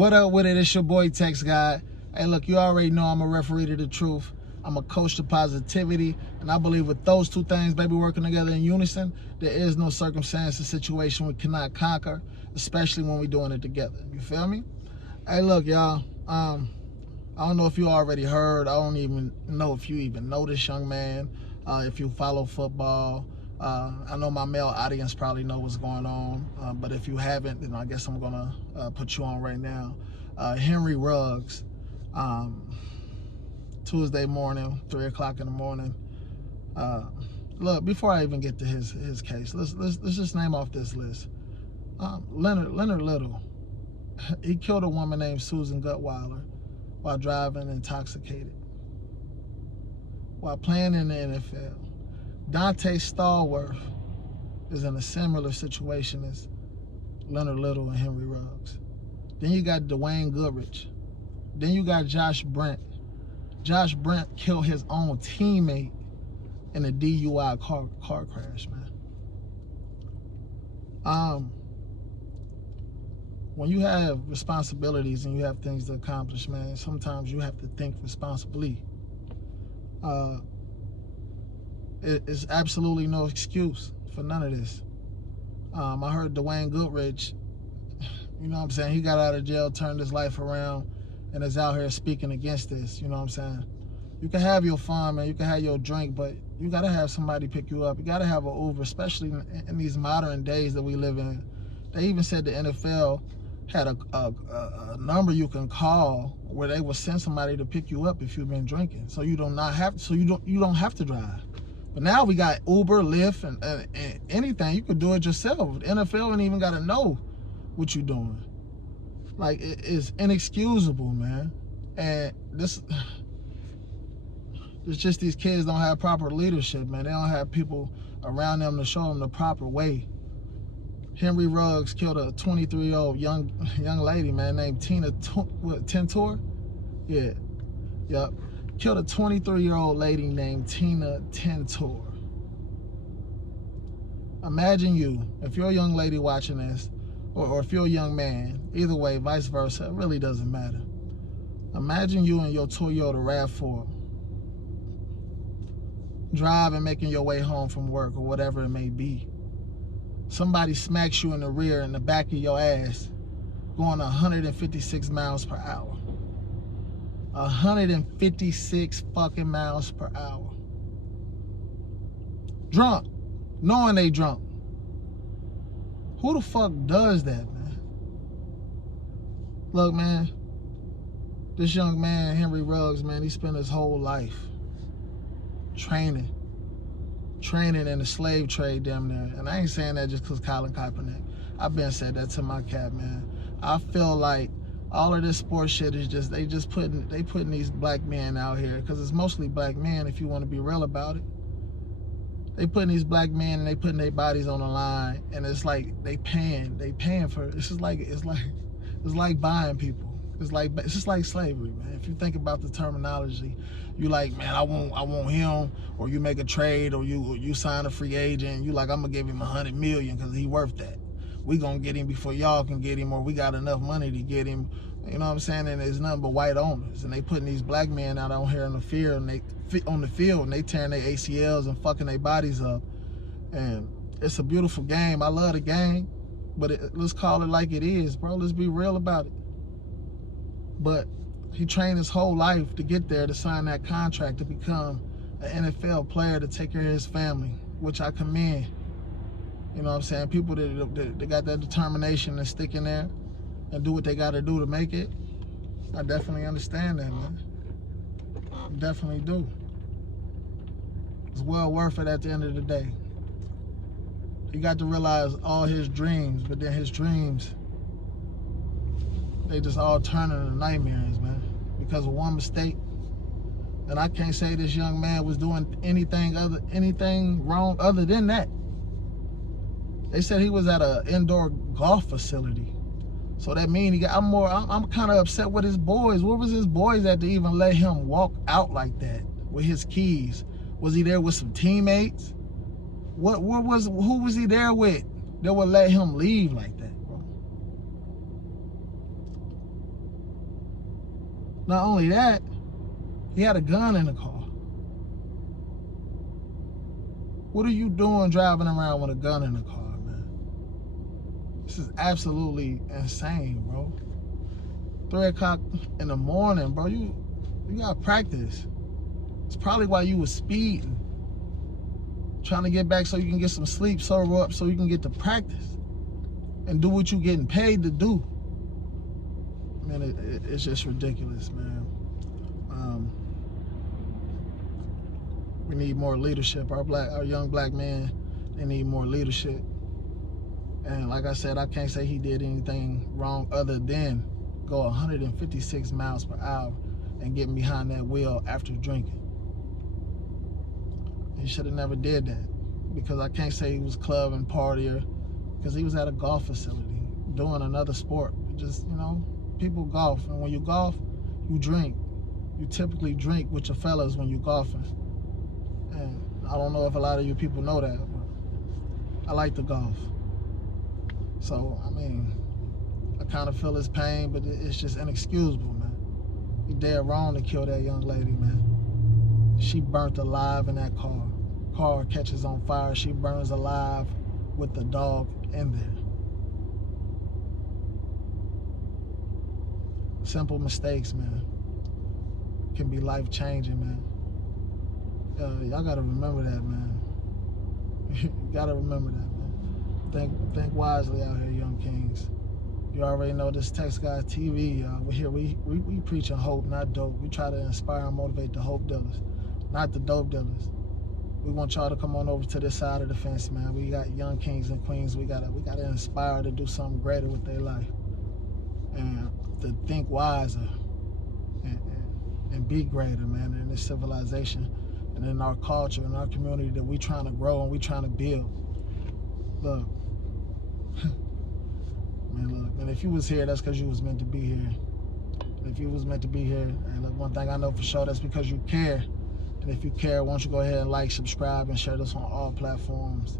What up with it? It's your boy TexxGod. Hey, look, you already know I'm a referee to the truth. I'm a coach to positivity, and I believe with those two things, baby, working together in unison, there is no circumstance or situation we cannot conquer, especially when we're doing it together. You feel me? Hey, look, y'all. I don't know if you already heard. I don't even know if you even know this young man. If you follow football, I know my male audience probably know what's going on. But if you haven't, then I guess I'm gonna put you on right now. Henry Ruggs, Tuesday morning, 3 o'clock in the morning. Look, before I even get to his case, let's just name off this list. Leonard Little, he killed a woman named Susan Gutweiler while driving intoxicated, while playing in the NFL. Dante Stallworth is in a similar situation as Leonard Little and Henry Ruggs. Then you got Dwayne Goodrich. Then you got Josh Brent. Josh Brent killed his own teammate in a DUI car crash, man. When you have responsibilities and you have things to accomplish, man, sometimes you have to think responsibly. It's absolutely no excuse for none of this. I heard Dwayne Goodrich, you know what I'm saying, he got out of jail, turned his life around, and is out here speaking against this, you know what I'm saying? You can have your fun, man, you can have your drink, but you gotta have somebody pick you up. You gotta have an Uber, especially in these modern days that we live in. They even said the NFL had a number you can call where they will send somebody to pick you up if you've been drinking, so you don't have to drive. But now we got Uber, Lyft, and anything. You could do it yourself. The NFL ain't even got to know what you're doing. Like, it's inexcusable, man. And it's just these kids don't have proper leadership, man. They don't have people around them to show them the proper way. Henry Ruggs killed a 23-year-old young lady, man, named Tina Tentor? Yeah. Yep. Killed a 23-year-old lady named Tina Tentor. Imagine you, if you're a young lady watching this, or if you're a young man, either way, vice versa, it really doesn't matter. Imagine you in your Toyota RAV4, driving, making your way home from work or whatever it may be. Somebody smacks you in the rear, in the back of your ass, going 156 miles per hour. 156 fucking miles per hour. Drunk, knowing they drunk. Who the fuck does that, man? Look, man, this young man, Henry Ruggs, man, he spent his whole life training in the slave trade, damn near. And I ain't saying that just because Colin Kaepernick. I've been said that to my cat, man. I feel like all of this sports shit is just, they putting these black men out here, because it's mostly black men if you want to be real about it. They putting these black men and they putting their bodies on the line, and it's like they paying for it. It's just like, it's like buying people. It's just like slavery, man. If you think about the terminology, you like, man, I want him, or you make a trade, or you sign a free agent, you like, I'm gonna give him $100 million because he worth that. We gonna get him before y'all can get him, or we got enough money to get him. You know what I'm saying? And there's nothing but white owners, and they putting these black men out on here in the field, and they tearing their ACLs and fucking their bodies up. And it's a beautiful game. I love the game, but let's call it like it is, bro. Let's be real about it. But he trained his whole life to get there, to sign that contract, to become an NFL player, to take care of his family, which I commend. You know what I'm saying? People that got that determination and stick in there and do what they got to do to make it. I definitely understand that, man. I definitely do. It's well worth it at the end of the day. He got to realize all his dreams, but then his dreams, they just all turn into nightmares, man, because of one mistake. And I can't say this young man was doing anything wrong other than that. They said he was at an indoor golf facility. So that means he got, I'm kind of upset with his boys. Where was his boys at to even let him walk out like that with his keys? Was he there with some teammates? Who was he there with that would let him leave like that, bro? Not only that, he had a gun in the car. What are you doing driving around with a gun in the car, man? This is absolutely insane, bro. 3 o'clock in the morning, bro. You gotta practice. It's probably why you was speeding. Trying to get back so you can get some sleep, sober up, so you can get to practice and do what you're getting paid to do. Man, it's just ridiculous, man. We need more leadership. Our young black men, they need more leadership. And like I said, I can't say he did anything wrong other than go 156 miles per hour and get behind that wheel after drinking. He should have never did that, because I can't say he was club and partier, because he was at a golf facility doing another sport. Just, you know, people golf, and when you golf, you drink. You typically drink with your fellas when you're golfing. And I don't know if a lot of you people know that, but I like to golf. So, I mean, I kind of feel his pain, but it's just inexcusable, man. You're dead wrong to kill that young lady, man. She burnt alive in that car. Car catches on fire. She burns alive with the dog in there. Simple mistakes, man, can be life-changing, man. Y'all gotta remember that, man. You gotta remember that, man. Think wisely out here, young kings. You already know this TexxGod TV, y'all. We're here, we preaching hope, not dope. We try to inspire and motivate the hope dealers, not the dope dealers. We want y'all to come on over to this side of the fence, man. We got young kings and queens. We gotta inspire to do something greater with their life, and to think wiser and be greater, man, in this civilization and in our culture and our community that we trying to grow and we trying to build. Look, man, look, and if you was here, that's because you was meant to be here. If you was meant to be here, and look, one thing I know for sure, that's because you care. And if you care, why don't you go ahead and like, subscribe, and share this on all platforms.